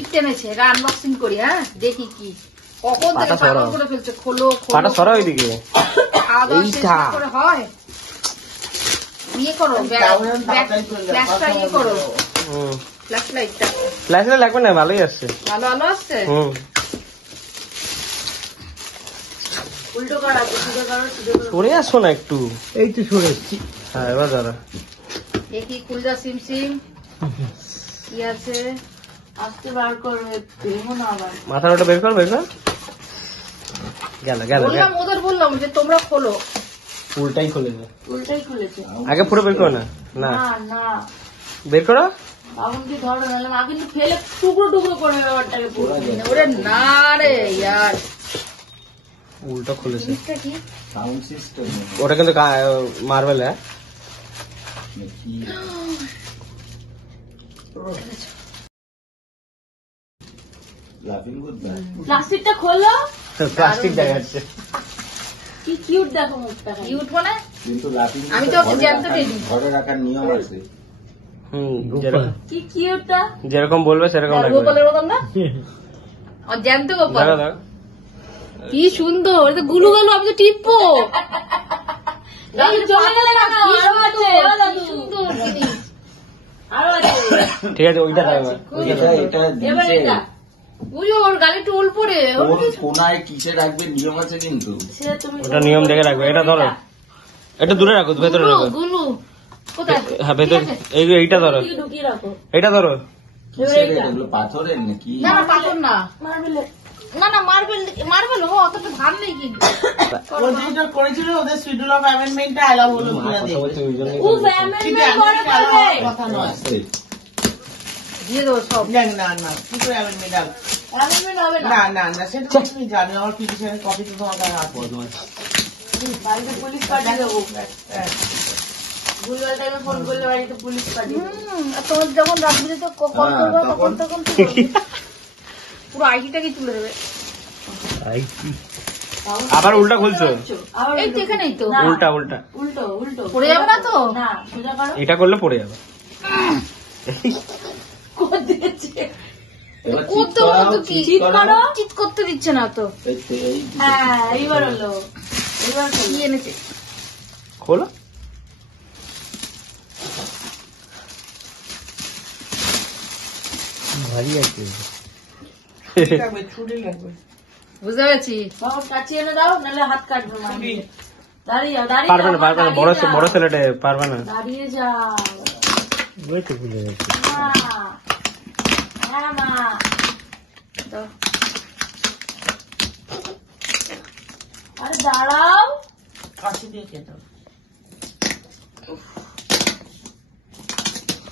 Gift এনেছে, এটা unboxing করি। হ্যাঁ দেখি কি কখন থেকে পাগল করে ফেলছে। খোলো পাটা সরা ওইদিকে। খাওয়া দাওয়া শেষ করে হয় ইয়ে করো, ফ্ল্যাশটা ইয়ে করো, ফ্ল্যাশ লাইটটা। ফ্ল্যাশ লাইট লাগবে না, ভালোই আসছে। ভালো আলো আসছে। উল্টো করা, সিধে করো, সিধে করো। সরে আসো না একটু। এই তো সরে এসছি। হ্যাঁ এবার দাঁড়া। দেখি খুলজা সিমসিম কি আছে। আস্তে বার করবে, দেখো না আবার। মাথার ওটা বের কর, বের কর। গেল গেল। বললাম ওদের বললাম যে তোমরা খোলো। উল্টাই খুলে দে। উল্টাই খুলেছে। আগে পুরো বের করো না। না না বের করো। বাবুন কি ধরো, নাহলে মা কিন্তু ফেলে টুকরো টুকরো করে ব্যাপারটাকে পুরো। ওরে না রে ইয়ার, উল্টো খুলেছে। জিনিসটা কি? Sound system. ওটা কিন্তু মার্বেল। হ্যাঁ প্লাস্টিকটা খোলো। প্লাস্টিক দেখা যাচ্ছে। কি কিউট দেখো মুখটা। কিউট মানে কিন্তু আমি তো ওকে জ্যান্ত টেডি ঘরে রাখার নিয়ম আছে। কি কিউটটা যেরকম বলবে সেরকম লাগবে। গোপালের মতন না? আর জ্যান্ত গোপাল কি সুন্দর। এটা গুলু গেল, আমি তো টিপবো। ঠিক আছে ওইটা বুঝো ওর গালে একটু ওল পড়ে। কোনায় কিসে রাখবে নিয়ম আছে কিন্তু। ওটা নিয়ম দেখে রাখবে। এটা ধরো, এটা দূরে রাখো, ভেতরে রাখো। গুলু কোথায়? হ্যাঁ ভেতরে। এইটা ধরো, ঢুকিয়ে রাখো। এটা ধরো। এগুলো পাথরের নাকি? না না পাথর না, মার্বেলের। না না মার্বেল, মার্বেল ও অতটা ভার নেই কিন্তু। ওদের করেছিল, ওদের শিডিউল অফ অ্যামেন্ডমেন্টটা অ্যালাউ হলো কিনা দেখো। ও অ্যামেন্ডমেন্ট করে বলবে কথা নয়, দিয়ে দাও সব। না না না কি করে অ্যামেন্ডমেন্ট হবে? অ্যামেন্ডমেন্ট হবে না। না না না সেটা তুমি জানো। আমার পিটিশনের কপি তো তোমার কাছে আছে। বাড়িতে পুলিশ পাঠিয়ে দেবো। ভুলভাল টাইমে ফোন করলে বাড়িতে পুলিশ পাঠিয়ে দেবো। আর তোমার যখন রাত্রিতে তো কল করবে তখন তখন পুরো আইডিটাকে তুলে দেবে। আবার উল্টা খুলছো। এই তো এখানেই তো। উল্টা উল্টা উল্টো উল্টো পড়ে যাবে না তো? না সোজা করো। এটা করলে পড়ে যাবে। চিট করতে দিচ্ছে না তো। হ্যাঁ এইবার হলো। এবার কি এনেছে খোলো। ভারী আছে। ছুটি লাগবে। বুঝতে পেরেছি। বাবা কাছে এনে দাও, নাহলে হাত কাটবে। দাঁড়িয়ে যাও, দাঁড়িয়ে পারবে না, পারবে না। বড় ছেলেটা পারবে না। দাঁড়িয়ে যাও। ওই তো ভুলে গেছি। হ্যাঁ মা আরে দাঁড়াও। কাশি দিয়ে খেতে হবে।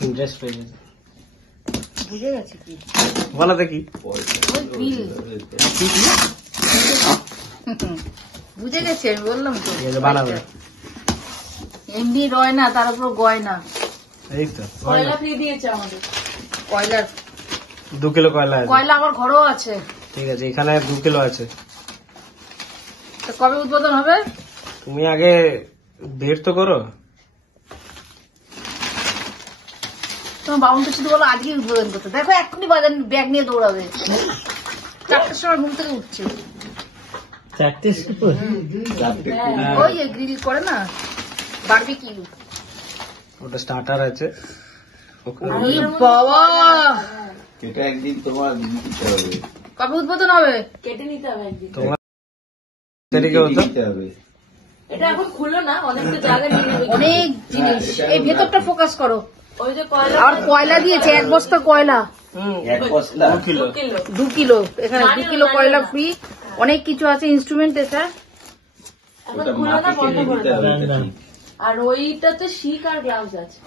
ইন্টারেস্ট পেয়ে গেছে। বুঝে গেছি কি বলো দেখি। বুঝে গেছি আমি, বললাম তো। বানাবে এমনি রয় না, তার উপর গয়না। এই তো কয়লা ফ্রি দিয়েছে আমাদের। কয়লার 2 কিলো কয়লা আছে। কয়লা আমার ঘরেও আছে। ঠিক আছে এখানে 2 কিলো আছে। কবে উদ্বোধন হবে? তুমি আগে বের তো করো। তোমার বাবুকে শুধু বলো আজকে উদ্বোধন করতে। দেখো এক্ষুনি বাজার ব্যাগ নিয়ে দৌড়াবে। 4টার সময় ঘুম থেকে উঠছে। 4টে ওই যে গ্রিল করে না, বারবিকিউ। ওটা স্টার্টার আছে। বাবা এটা একদিন তোমার দিতে হবে। কবে উদ্বোধন হবে? কেটে নিতে হবে একদিন। তোমার তারিখে হতো। এটা এখন খুলো না, অনেকটা জায়গা নিয়ে নেবে। অনেক জিনিস। এই ভেতরটা ফোকাস করো। ওই যে কয়লা, আর কয়লা দিয়েছে 1 বস্তা কয়লা। 1 বস্তা 2 কিলো। এখানে 2 কিলো কয়লা ফ্রি। অনেক কিছু আছে, ইনস্ট্রুমেন্ট এটা। এখন খুলো না, বন্ধ করে দাও। আর ওইটাতে শিক আর গ্লাভস আছে।